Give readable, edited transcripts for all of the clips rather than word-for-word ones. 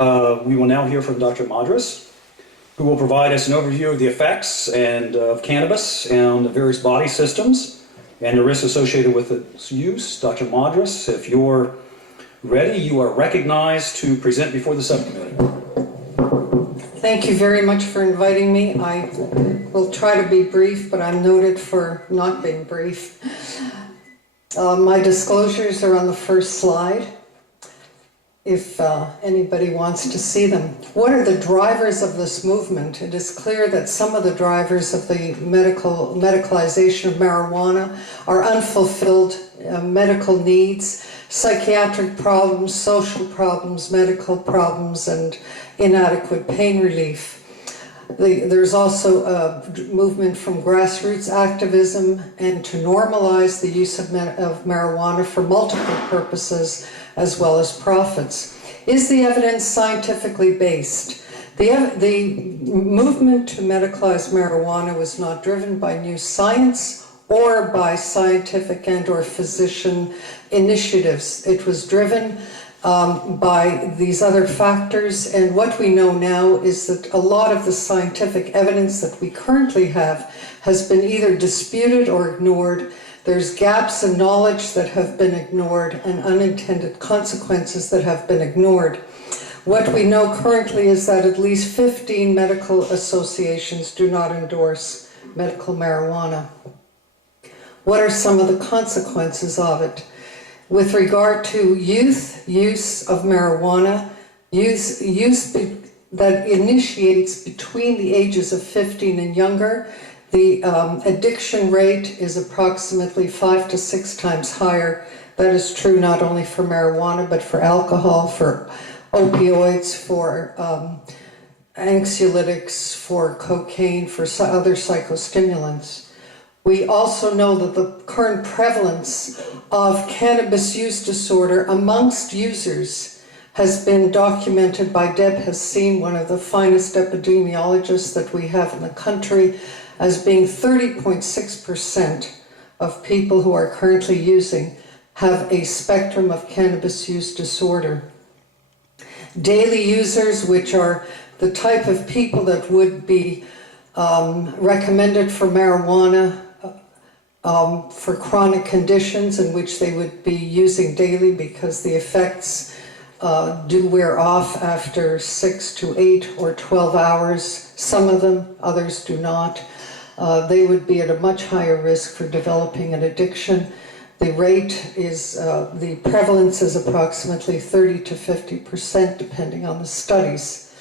We will now hear from Dr. Madras, who will provide us an overview of the effects of cannabis on the various body systems and the risks associated with its use. Dr. Madras, if you're ready, you are recognized to present before the subcommittee. Thank you very much for inviting me. I will try to be brief, but I'm noted for not being brief. My disclosures are on the first slide, if anybody wants to see them. What are the drivers of this movement? It is clear that some of the drivers of the medicalization of marijuana are unfulfilled medical needs, psychiatric problems, social problems, medical problems, and inadequate pain relief. There's also a movement from grassroots activism and to normalize the use of marijuana for multiple purposes as well as profits. Is the evidence scientifically based? The movement to medicalize marijuana was not driven by new science or by scientific and or physician initiatives. It was driven by these other factors, and what we know now is that a lot of the scientific evidence that we currently have has been either disputed or ignored. There's gaps in knowledge that have been ignored and unintended consequences that have been ignored. What we know currently is that at least 15 medical associations do not endorse medical marijuana. What are some of the consequences of it? With regard to youth use of marijuana, use that initiates between the ages of 15 and younger, the addiction rate is approximately 5 to 6 times higher. That is true not only for marijuana, but for alcohol, for opioids, for anxiolytics, for cocaine, for other psychostimulants. We also know that the current prevalence of cannabis use disorder amongst users has been documented by Deb Hassine, one of the finest epidemiologists that we have in the country, as being 30.6% of people who are currently using have a spectrum of cannabis use disorder. Daily users, which are the type of people that would be recommended for marijuana for chronic conditions in which they would be using daily because the effects do wear off after 6 to 8 or 12 hours. Some of them, others do not. They would be at a much higher risk for developing an addiction. The rate is, the prevalence is approximately 30 to 50% depending on the studies.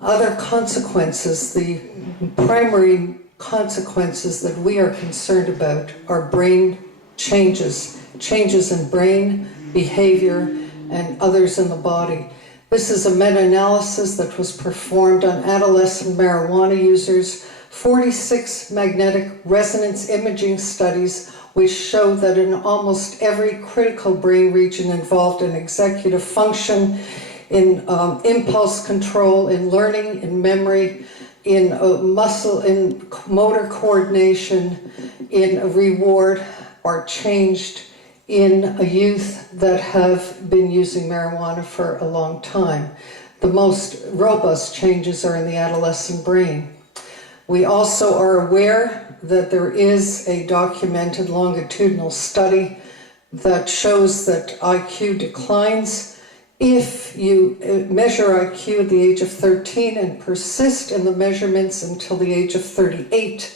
Other consequences, the primary consequences that we are concerned about are brain changes in brain, behavior, and others in the body. This is a meta-analysis that was performed on adolescent marijuana users, 46 magnetic resonance imaging studies which show that in almost every critical brain region involved in executive function, in impulse control, in learning, in memory, in muscle, in motor coordination, in reward, are changed in a youth that have been using marijuana for a long time. The most robust changes are in the adolescent brain. We also are aware that there is a documented longitudinal study that shows that IQ declines if you measure IQ at the age of 13 and persist in the measurements until the age of 38.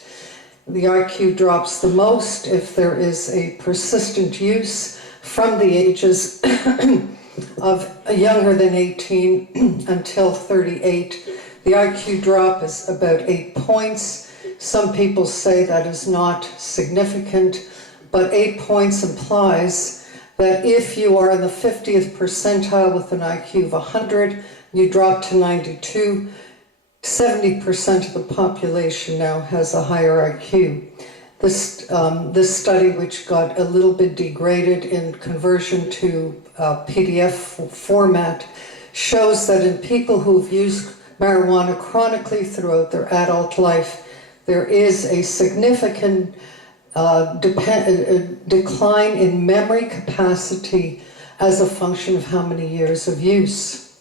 The IQ drops the most if there is a persistent use from the ages of younger than 18 until 38. The IQ drop is about 8 points. Some people say that is not significant, but 8 points implies that if you are in the 50th percentile with an IQ of 100, you drop to 92, 70% of the population now has a higher IQ. This study, which got a little bit degraded in conversion to PDF format, shows that in people who've used marijuana chronically throughout their adult life, there is a significant decline in memory capacity as a function of how many years of use.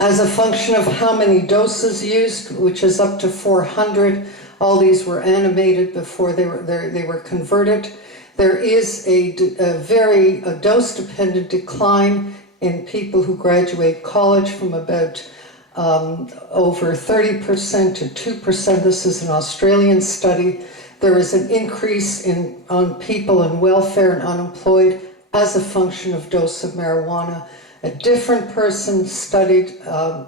as a function of how many doses used, which is up to 400. All these were animated before they were converted. There is a very dose-dependent decline in people who graduate college from about over 30% to 2%. This is an Australian study. There is an increase on people in welfare and unemployed as a function of dose of marijuana. A different person studied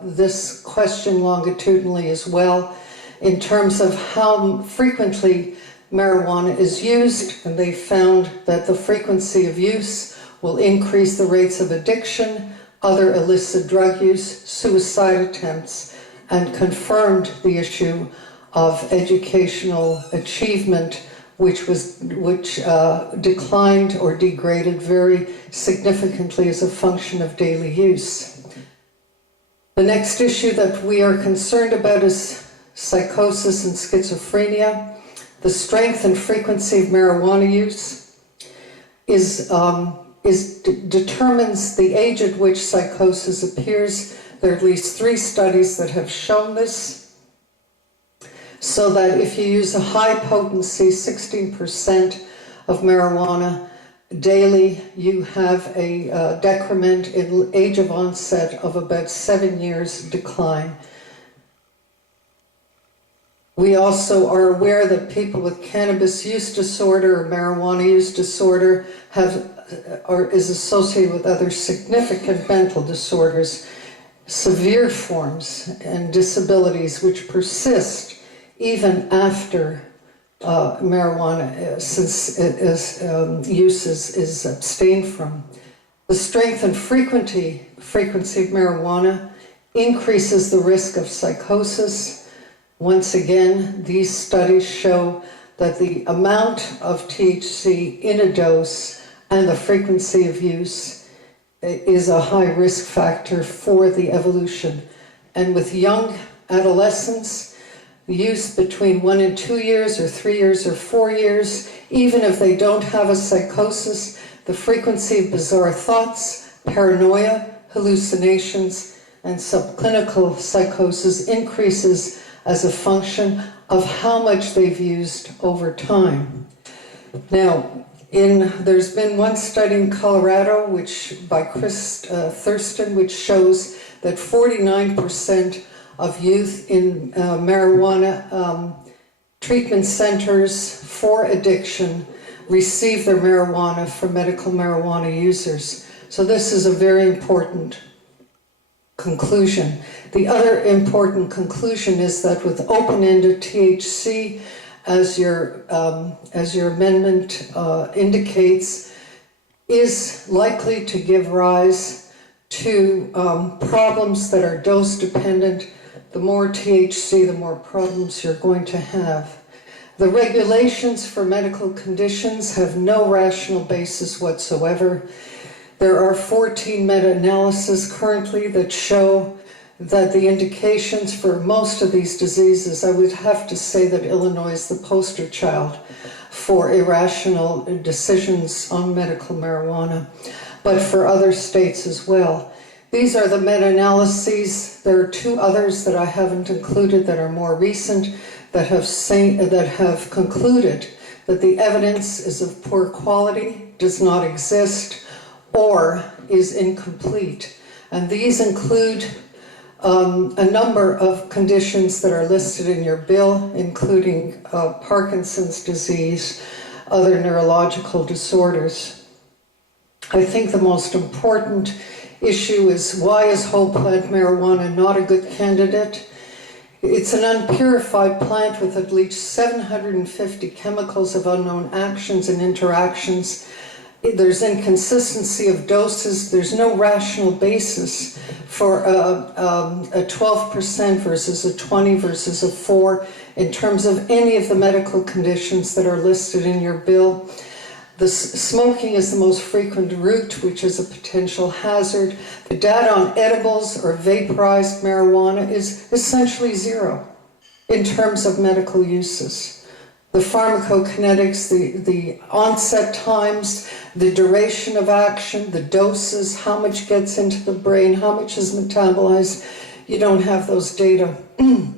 this question longitudinally as well in terms of how frequently marijuana is used, and they found that the frequency of use will increase the rates of addiction, other illicit drug use, suicide attempts, and confirmed the issue of educational achievement, which declined or degraded very significantly as a function of daily use. The next issue that we are concerned about is psychosis and schizophrenia. The strength and frequency of marijuana use determines the age at which psychosis appears. There are at least 3 studies that have shown this. So that if you use a high potency, 16% of marijuana daily, you have a decrement in age of onset of about 7 years decline. We also are aware that people with cannabis use disorder or marijuana use disorder is associated with other significant mental disorders, severe forms and disabilities which persist even after marijuana use is abstained from. The strength and frequency of marijuana increases the risk of psychosis. Once again, these studies show that the amount of THC in a dose and the frequency of use is a high risk factor for the evolution. And with young adolescents, use between 1 and 2 years or 3 years or 4 years, even if they don't have a psychosis, the frequency of bizarre thoughts, paranoia, hallucinations, and subclinical psychosis increases as a function of how much they've used over time. Now, there's been one study in Colorado, by Chris Thurston, which shows that 49% of youth in marijuana treatment centers for addiction receive their marijuana from medical marijuana users. So this is a very important conclusion. The other important conclusion is that with open-ended THC, as your amendment indicates, is likely to give rise to problems that are dose-dependent. The more THC, the more problems you're going to have. The regulations for medical conditions have no rational basis whatsoever. There are 14 meta-analyses currently that show that the indications for most of these diseases, I would have to say that Illinois is the poster child for irrational decisions on medical marijuana, but for other states as well. These are the meta-analyses. There are 2 others that I haven't included that are more recent that have concluded that the evidence is of poor quality, does not exist, or is incomplete. And these include a number of conditions that are listed in your bill, including Parkinson's disease, other neurological disorders. I think the most important issue is, why is whole plant marijuana not a good candidate? It's an unpurified plant with at least 750 chemicals of unknown actions and interactions. There's inconsistency of doses. There's no rational basis for a 12% versus a 20 versus a 4 in terms of any of the medical conditions that are listed in your bill. Smoking is the most frequent route, which is a potential hazard. The data on edibles or vaporized marijuana is essentially 0 in terms of medical uses. the pharmacokinetics, the onset times, the duration of action, the doses, how much gets into the brain, how much is metabolized. You don't have those data. And